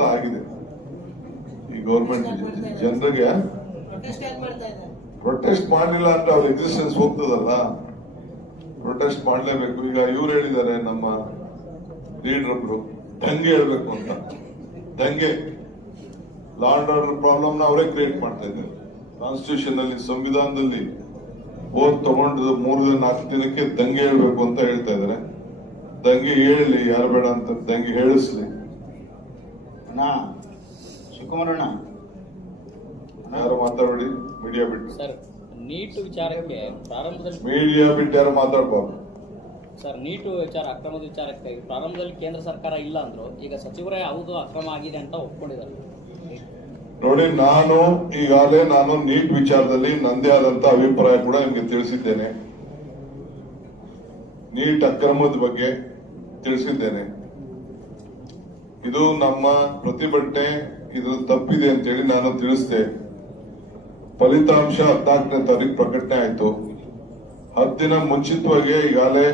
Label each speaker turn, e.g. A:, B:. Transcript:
A: ಅರ್ಥ ಆಗಿದೆ. ಈ ಗೌರ್ಮೆಂಟ್ ಜನರಿಗೆ
B: ಪ್ರೊಟೆಸ್ಟ್
A: ಮಾಡಲಿಲ್ಲ ಅಂದ್ರೆ ಅವ್ರ ಎಕ್ಸಿಸ್ಟೆನ್ಸ್ ಹೋಗ್ತದಲ್ಲ? ಪ್ರೊಟೆಸ್ಟ್ ಮಾಡಲೇಬೇಕು. ಈಗ ಇವ್ರು ಹೇಳಿದ್ದಾರೆ ನಮ್ಮ ಲೀಡರ್ ಒಬ್ರು ದಂಗೆ ಹೇಳ್ಬೇಕು ಅಂತ. ದಂಗೆ. ಲಾ ಅಂಡ್ ಆರ್ಡರ್ ಪ್ರಾಬ್ಲಮ್ನ ಅವರೇ ಕ್ರಿಯೇಟ್ ಮಾಡ್ತಾ ಇದ್ದಾರೆ. ಕಾನ್ಸ್ಟಿಟ್ಯೂಷನ್ ಅಲ್ಲಿ ಸಂವಿಧಾನದಲ್ಲಿ ಓದ್ ತಗೊಂಡು ಮೂರು ದಿನ ನಾಲ್ಕು ದಿನಕ್ಕೆ ದಂಗೆ ಹೇಳ್ಬೇಕು ಅಂತ ಹೇಳ್ತಾ ಇದ್ದಾರೆ. ದಂಗೆ ಹೇಳಲಿ ಯಾರು ಬೇಡ ಅಂತ ದಂಗೆ ಹೇಳಿಸ್ಲಿ.
C: ಅಣ್ಣ ಶಿವಕುಮಾರ್ ಅಣ್ಣ
A: ಯಾರು ಮಾತಾಡಿ ಮೀಡಿಯಾ ಬಿಟ್ಟು.
D: ಸರ್ ನೀಟ್ ವಿಚಾರಕ್ಕೆ ಪ್ರಾರಂಭದಲ್ಲಿ
A: ಮೀಡಿಯಾ ಬಿಟ್ಟು ಯಾರು ಮಾತಾಡ್ಬಾರ್ದು
D: ಸರ್ ನೀಟ್ ವಿಚಾರ ಅಕ್ರಮದ ವಿಚಾರಕ್ಕೆ ಪ್ರಾರಂಭದಲ್ಲಿ ಕೇಂದ್ರ ಸರ್ಕಾರ ಇಲ್ಲ ಅಂದ್ರು ಈಗ ಸಚಿವರೇ ಯಾವುದು ಅಕ್ರಮ ಆಗಿದೆ ಅಂತ ಒಪ್ಕೊಂಡಿದ್ದಾರೆ.
A: ನೋಡಿ ನಾನು ಈಗಾಗಲೇ ನಾನು ನೀಟ್ ವಿಚಾರದಲ್ಲಿ ನಂದೇ ಆದಂತ ಅಭಿಪ್ರಾಯ ಕೂಡ ನಿಮಗೆ ತಿಳಿಸಿದ್ದೇನೆ. ನೀಟ್ ಅಕ್ರಮದ ಬಗ್ಗೆ ತಿಳಿಸಿದ್ದೇನೆ. ಇದು ನಮ್ಮ ಪ್ರತಿಭಟನೆ, ಇದು ತಪ್ಪಿದೆ ಅಂತೇಳಿ ನಾನು ತಿಳಿಸಿದೆ ಫಲಿತಾಂಶ ಹದಿನಾಲ್ಕನೇ ತಾರೀಕು ಪ್ರಕಟಣೆ ಆಯಿತು. ಹತ್ತು ದಿನ ಮುಂಚಿತವಾಗಿ ಈಗಾಗಲೇ